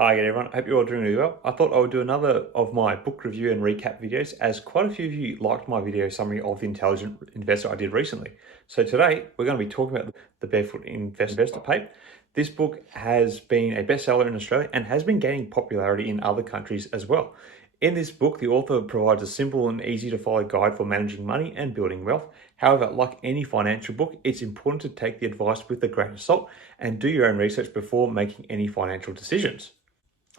Hi again everyone, I hope you're all doing really well. I thought I would do another of my book review and recap videos as quite a few of you liked my video summary of The Intelligent Investor I did recently. So today we're going to be talking about the Barefoot Investor Pape. This book has been a bestseller in Australia and has been gaining popularity in other countries as well. In this book, the author provides a simple and easy to follow guide for managing money and building wealth. However, like any financial book, it's important to take the advice with a grain of salt and do your own research before making any financial decisions.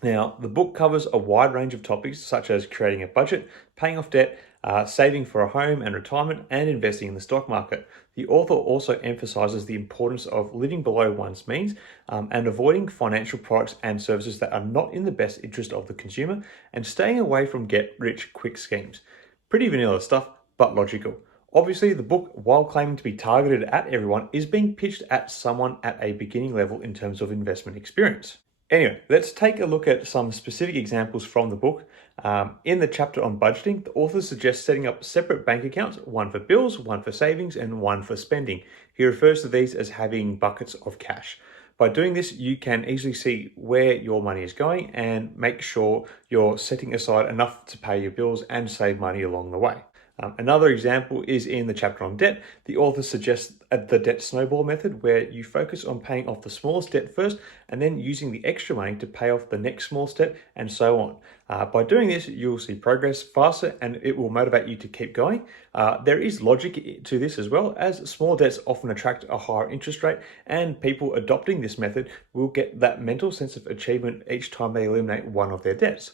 Now, the book covers a wide range of topics such as creating a budget, paying off debt, saving for a home and retirement, and investing in the stock market. The author also emphasizes the importance of living below one's means and avoiding financial products and services that are not in the best interest of the consumer and staying away from get-rich-quick schemes. Pretty vanilla stuff, but logical. Obviously, the book, while claiming to be targeted at everyone, is being pitched at someone at a beginning level in terms of investment experience. Anyway, let's take a look at some specific examples from the book. In the chapter on budgeting, the author suggests setting up separate bank accounts, one for bills, one for savings, and one for spending. He refers to these as having buckets of cash. By doing this, you can easily see where your money is going and make sure you're setting aside enough to pay your bills and save money along the way. Another example is in the chapter on debt. The author suggests the debt snowball method, where you focus on paying off the smallest debt first and then using the extra money to pay off the next smallest debt and so on. By doing this, you'll see progress faster and it will motivate you to keep going. There is logic to this as well, as small debts often attract a higher interest rate, and people adopting this method will get that mental sense of achievement each time they eliminate one of their debts.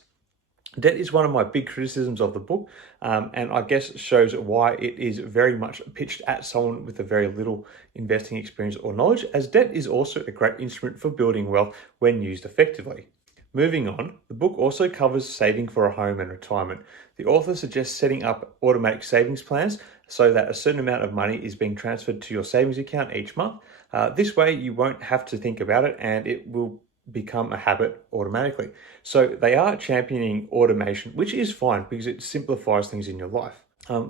Debt is one of my big criticisms of the book, and I guess shows why it is very much pitched at someone with a very little investing experience or knowledge, as debt is also a great instrument for building wealth when used effectively. Moving on, the book also covers saving for a home and retirement. The author suggests setting up automatic savings plans so that a certain amount of money is being transferred to your savings account each month. This way you won't have to think about it and it will become a habit automatically. So they are championing automation, which is fine because it simplifies things in your life.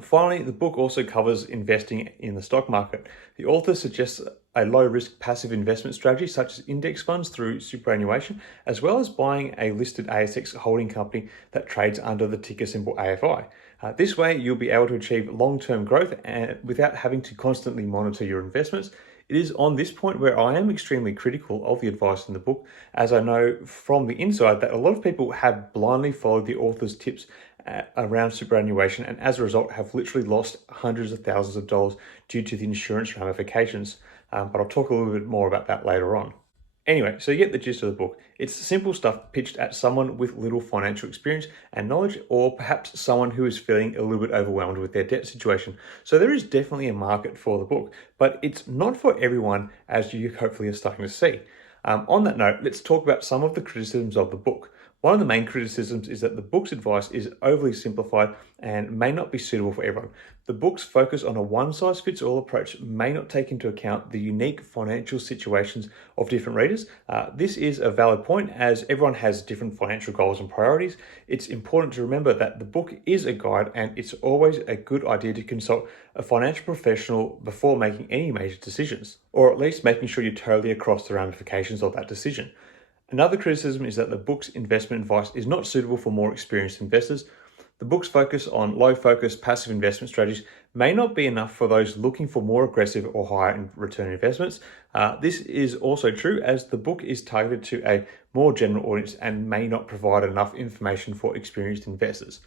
Finally, the book also covers investing in the stock market. The author suggests a low-risk passive investment strategy such as index funds through superannuation, as well as buying a listed ASX holding company that trades under the ticker symbol AFI. This way, you'll be able to achieve long-term growth without having to constantly monitor your investments. It is on this point where I am extremely critical of the advice in the book, as I know from the inside that a lot of people have blindly followed the author's tips around superannuation and as a result have literally lost hundreds of thousands of dollars due to the insurance ramifications. But I'll talk a little bit more about that later on. Anyway, so you get the gist of the book. It's simple stuff pitched at someone with little financial experience and knowledge, or perhaps someone who is feeling a little bit overwhelmed with their debt situation. So there is definitely a market for the book, but it's not for everyone, as you hopefully are starting to see. On that note, let's talk about some of the criticisms of the book. One of the main criticisms is that the book's advice is overly simplified and may not be suitable for everyone. The book's focus on a one-size-fits-all approach may not take into account the unique financial situations of different readers. This is a valid point, as everyone has different financial goals and priorities. It's important to remember that the book is a guide, and it's always a good idea to consult a financial professional before making any major decisions, or at least making sure you're totally across the ramifications of that decision. Another criticism is that the book's investment advice is not suitable for more experienced investors. The book's focus on low-focus passive investment strategies may not be enough for those looking for more aggressive or higher return investments. This is also true, as the book is targeted to a more general audience and may not provide enough information for experienced investors.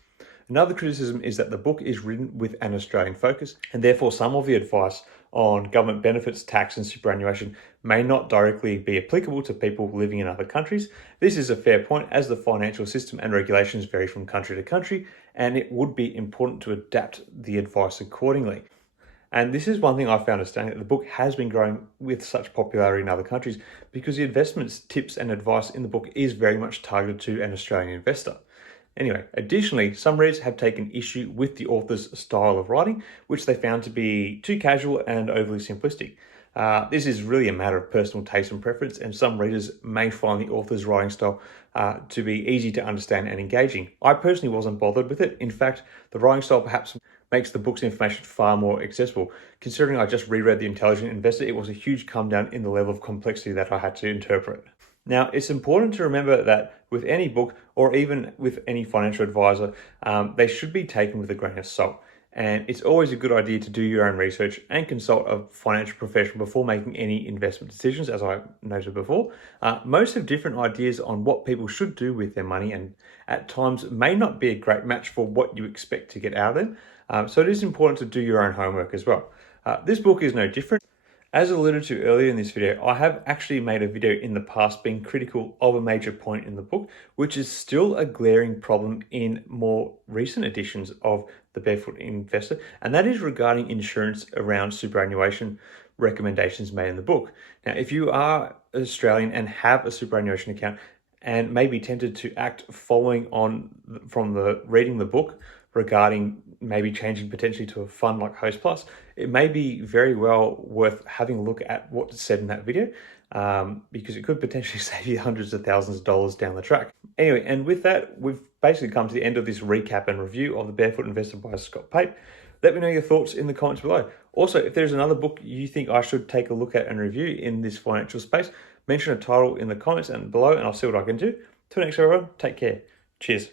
Another criticism is that the book is written with an Australian focus, and therefore some of the advice on government benefits, tax and superannuation may not directly be applicable to people living in other countries. This is a fair point, as the financial system and regulations vary from country to country, and it would be important to adapt the advice accordingly. And this is one thing I found astounding, that the book has been growing with such popularity in other countries because the investments, tips and advice in the book is very much targeted to an Australian investor. Anyway, additionally, some readers have taken issue with the author's style of writing, which they found to be too casual and overly simplistic. This is really a matter of personal taste and preference, and some readers may find the author's writing style to be easy to understand and engaging. I personally wasn't bothered with it. In fact, the writing style perhaps makes the book's information far more accessible. Considering I just reread The Intelligent Investor, it was a huge come down in the level of complexity that I had to interpret. Now, it's important to remember that with any book or even with any financial advisor, they should be taken with a grain of salt. And it's always a good idea to do your own research and consult a financial professional before making any investment decisions, as I noted before. Most have different ideas on what people should do with their money, and at times may not be a great match for what you expect to get out of them. So it is important to do your own homework as well. This book is no different. As alluded to earlier in this video, I have actually made a video in the past being critical of a major point in the book, which is still a glaring problem in more recent editions of the Barefoot Investor, and that is regarding insurance around superannuation recommendations made in the book. Now, if you are Australian and have a superannuation account and may be tempted to act following on from the reading the book regarding maybe changing potentially to a fund like Host Plus, it may be very well worth having a look at what's said in that video, because it could potentially save you hundreds of thousands of dollars down the track. Anyway, and with that, we've basically come to the end of this recap and review of The Barefoot Investor by Scott Pape. Let me know your thoughts in the comments below. Also, if there's another book you think I should take a look at and review in this financial space, mention a title in the comments and below, and I'll see what I can do. Till next, everyone, take care. Cheers.